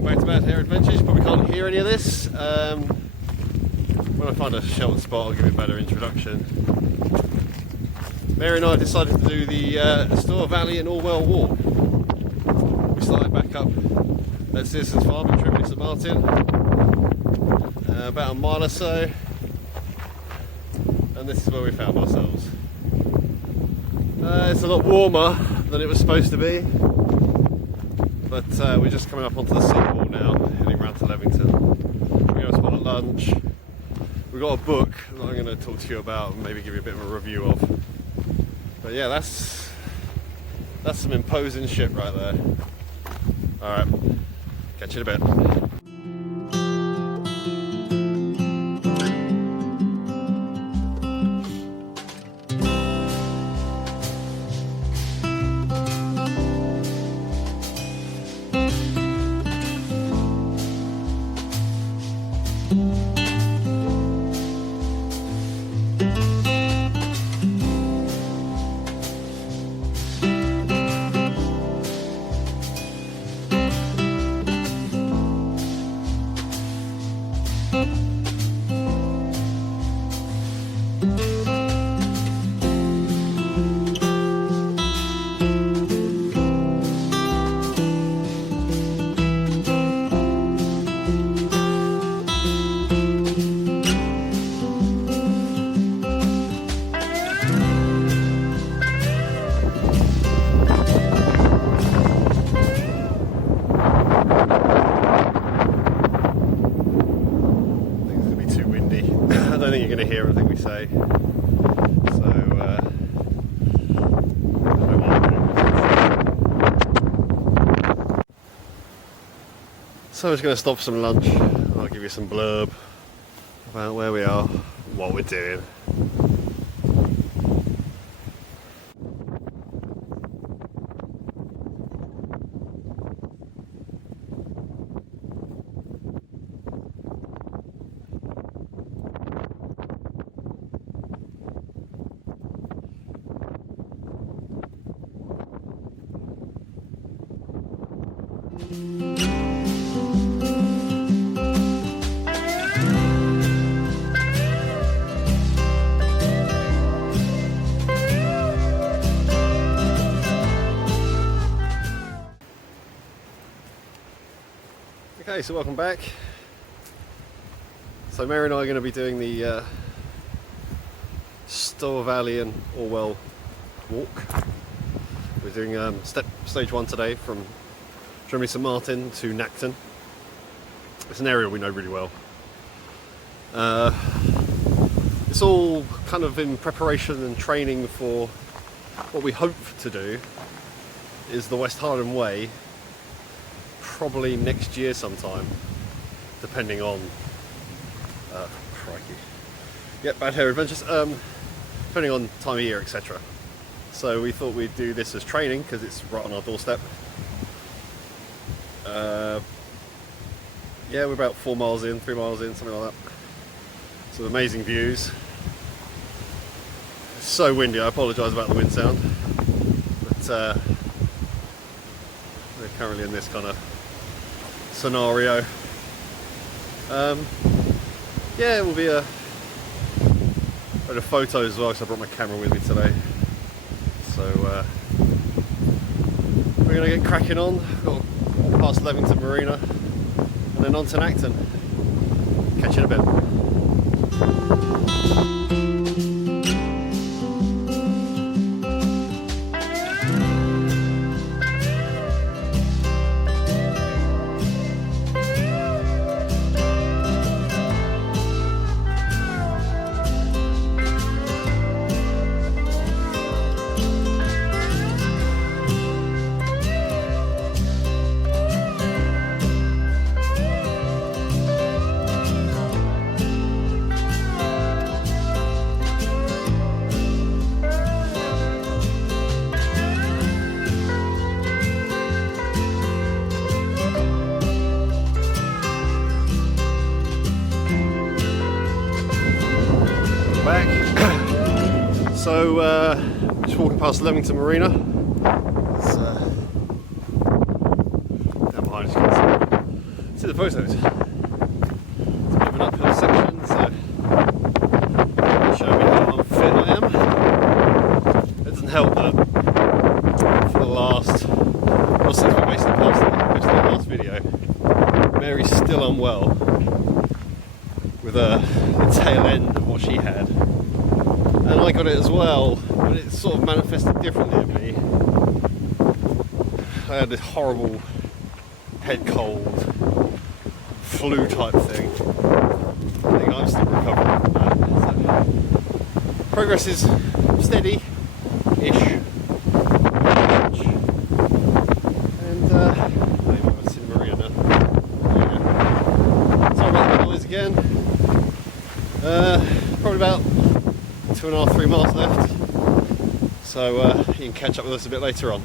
Welcome back to Bad Hair Adventures. You probably can't hear any of this. When I find a sheltered spot, I'll give it a better introduction. Mary and I decided to do the Stour Valley and Orwell walk. We started back up at Citizens Farm in Trimley, St Martin, about a mile or so, and this is where we found ourselves. It's a lot warmer than it was supposed to be, but we're just coming up onto the seawall now, heading round to Leamington. We're going to spot at lunch. We've got a book that I'm going to talk to you about and maybe give you a bit of a review of. But yeah, that's some imposing shit right there. Alright, catch you in a bit. I don't think you're going to hear anything we say, so I'm just going to stop for some lunch. I'll give you some blurb about where we are, what we're doing. Okay, so welcome back. So Mary and I are going to be doing the Stour Valley and Orwell walk. We're doing stage 1 today from Trimley St Martin to Nacton. It's an area we know really well. It's all kind of in preparation and training for what we hope to do is the West Highland Way, probably next year sometime, depending on crikey. Yep, Bad Hair Adventures, depending on time of year, etc. So we thought we'd do this as training because it's right on our doorstep. Yeah, we're about 4 miles in, 3 miles in, something like that. Some amazing views. It's so windy, I apologise about the wind sound, but we're currently in this kind of scenario. Yeah, it will be a bit of photos as well, because I brought my camera with me today. So we're going to get cracking on. We've got past Leamington Marina and then on to Nacton. Catch you in a bit. So just walking past Leamington Marina. It's down behind, as you can see. photos. It's a bit of an uphill section, so show me how unfit I am. It doesn't help that for the last, well, since we basically posted the last video, Mary's still unwell with the tail end of what she had. And I got it as well, but it sort of manifested differently in me. I had this horrible head cold, flu type thing. I think I'm still recovering from that. So, progress is steady-ish. And maybe I'm in Maria now. Sorry about the noise again. Probably about 2.5–3 miles left. So you can catch up with us a bit later on.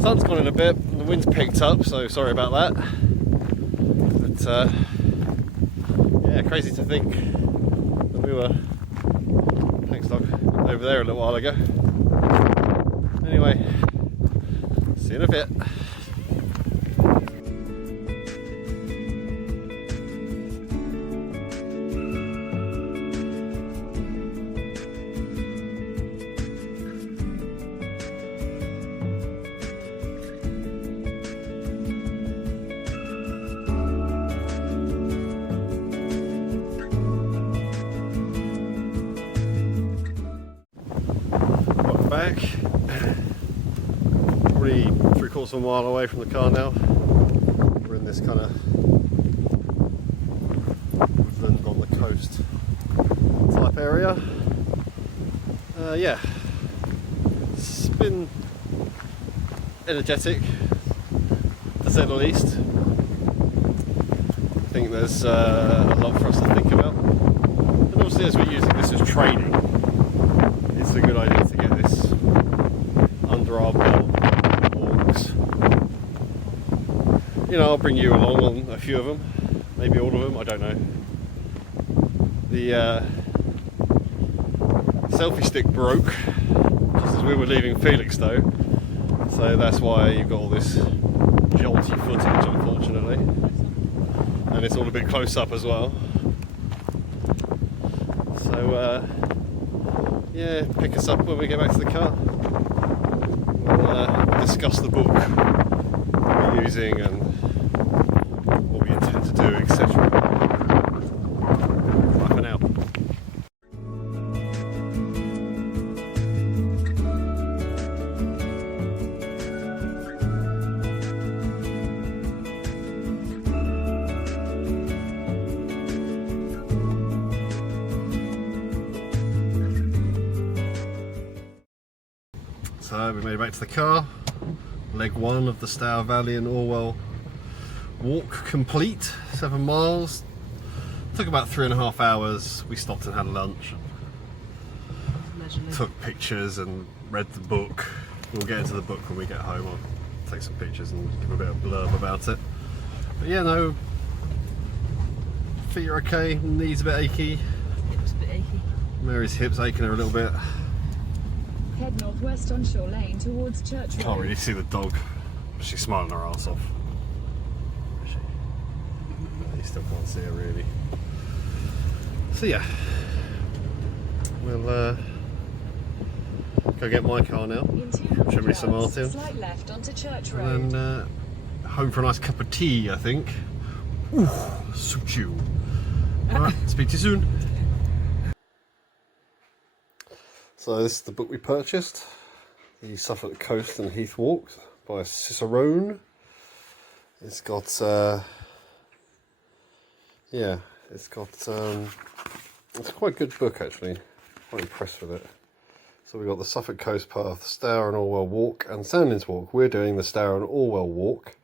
Sun's gone in a bit and the wind's picked up, so sorry about that. But yeah, crazy to think that we were, thanks dog, over there a little while ago. Anyway, see you in a bit. Back, probably 3/4 of a mile away from the car now. We're in this kind of woodland on the coast type area. Yeah, it's been energetic to say the least. I think there's a lot for us to think about, and obviously as we're using this as training, it's a good idea to get this under our belt walks. You know, I'll bring you along on a few of them, maybe all of them, I don't know. The selfie stick broke just as we were leaving Felixstowe, so that's why you've got all this jolty footage, unfortunately, and it's all a bit close up as well. So yeah, pick us up when we get back to the car. We'll discuss the book we're using and what we intend to do, etc. Bye for now. So we made it back to the car. Leg 1 of the Stour Valley and Orwell walk complete. 7 miles. Took about 3.5 hours. We stopped and had lunch. Took pictures and read the book. We'll get into the book when we get home. I'll take some pictures and give a bit of blurb about it. But yeah, no. Feet are okay. Knees a bit achy. Hips a bit achy. Mary's hips aching her a little bit. Head northwest on Shore Lane towards Church Road. Can't really see the dog. She's smiling her ass off. Is she? No, you still can't see her really. So yeah, we'll go get my car now. Trimley St Martin. Slight left onto Church Road. And then home for a nice cup of tea, I think. Suit you. Alright, speak to you soon. So this is the book we purchased, The Suffolk Coast and Heath Walk by Cicerone. It's got, it's quite a good book actually. Quite impressed with it. So we've got the Suffolk Coast Path, Stour and Orwell Walk and Soundings Walk. We're doing the Stour and Orwell Walk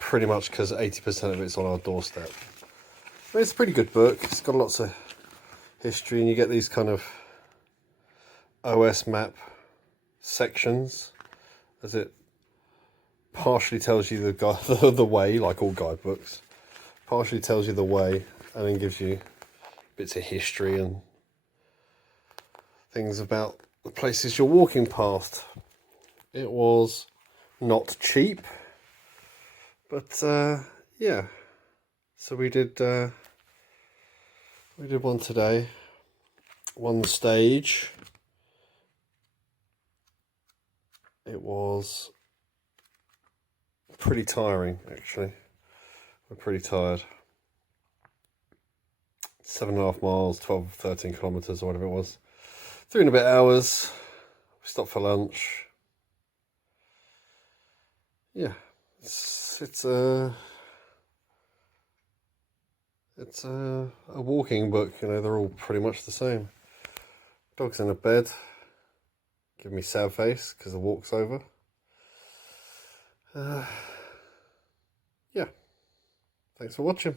pretty much because 80% of it's on our doorstep. But it's a pretty good book. It's got lots of history and you get these kind of OS map sections as it partially tells you the way, like all guidebooks, partially tells you the way and then gives you bits of history and things about the places you're walking past. It was not cheap, but yeah, so we did one today, one stage. It was pretty tiring actually. We're pretty tired. 7.5 miles, 12, 13 kilometers or whatever it was. 3 and a bit hours. We stopped for lunch. Yeah, it's a walking book. You know, they're all pretty much the same. Dog's in a bed, give me sad face because the walk's over. Yeah, thanks for watching.